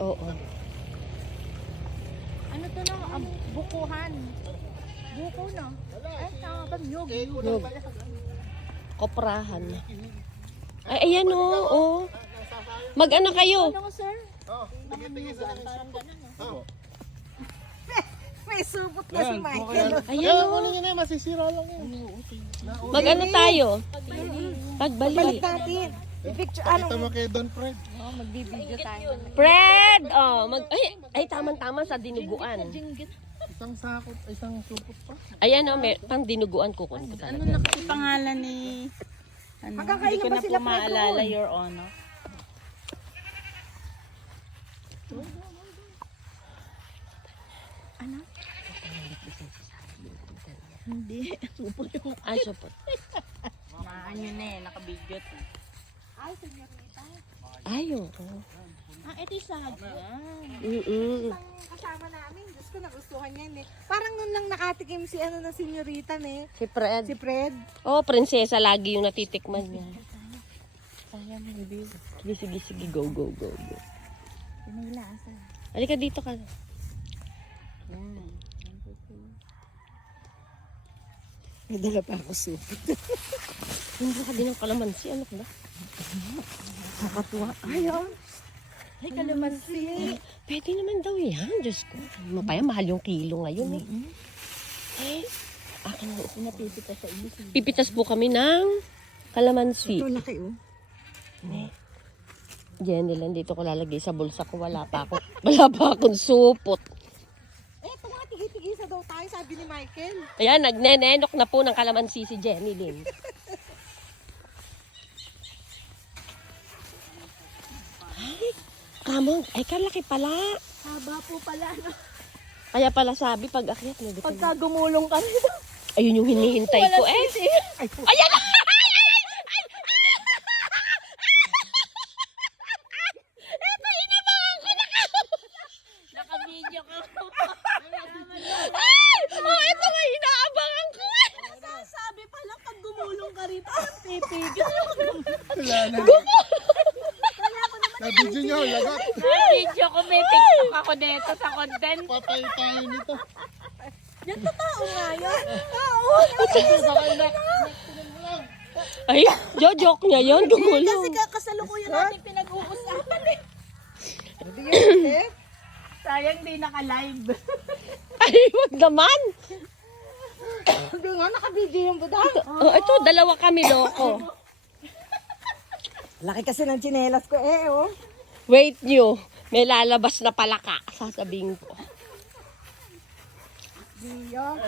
Oo. Ano to no? Bukuhan. Buko no? Ay, tama ba? Nyog. Nyog. Koprahan. Ay, ayan o. Mag-ano kayo? Ano sir? May supot na si Michael. Ayan o. Kunin nyo na yun, masisira lang yun. Mag-ano tayo? Pagbalik. Natin. I-picture, Pakita mo kay Don Fred. magbibideo tayo. Fred! Ay, tamang-tama sa dinuguan. Isang sakot, isang supot pa. Ayan o, pang dinuguan ko ko talaga. Ano na kasi pangalan ni... Ano, Magkakain hindi ko ba na sila, po maalala, Your Honor. Hindi. Supot yung... Ay, supot. Maaan yun nakabidyo to. Ay, senyorita. Ay, oo. Ito yung sagwa. Kasama namin. Diyos ko, nagustuhan niya eh. Parang nun lang nakatikim si ano na senyorita eh. Si Fred. Si Fred. Oh, prinsesa lagi yung natitikman niya. Sige, sige, sige. Go, go, go, go. May lasa. Halika dito ka. May dala pa ako soup. Hindi ka din ng kalamansi. Ano ba? Nakatuwa. Ayaw. Ay, kalamansi. Pwede naman daw yan. Diyos ko. Mapaya, mahal yung kilo ngayon eh. Eh, akin na. Pinapipita sa iyo. Pipitas po kami ng kalamansi. Ito laki oh. Jenny lang dito ko lalagay sa bulsa ko. Wala pa akong supot. Eh, ito nga, tigil-tigisa daw tayo, sabi ni Michael. Ayan, nagnenenok na po ng kalamansi si Jenny Lynn. Ay, kamong, ay kalaki pala. Haba po pala. No? Kaya pala sabi pag akyat na dito. Pagka gumulong ka rin. Ayun yung hinihintay ko eh. Ayan na! Nakabidyo ka. Ay! Oh, ito nga inaabangan ko eh. Sabi pala pag gumulong ka rito, pipigil. Wala na. Nabidyo nyo, lagat. Nakabidyo ko, may TikTok ako dito sa content. Patay tayo nito. Yung totoo nga yun. Ay, joke niya yun. Kasi Gumulong. kasalukuyan natin pinag-uusapan eh. Sayang di naka-live. Ay, wag naman. Hindi nga, nakabidyo yung budang. Oh, ito, dalawa kami loko. Laki kasi ng tsinelas ko eh oh. Wait nyo. May lalabas na palaka. Sasabihin ko. Diyo.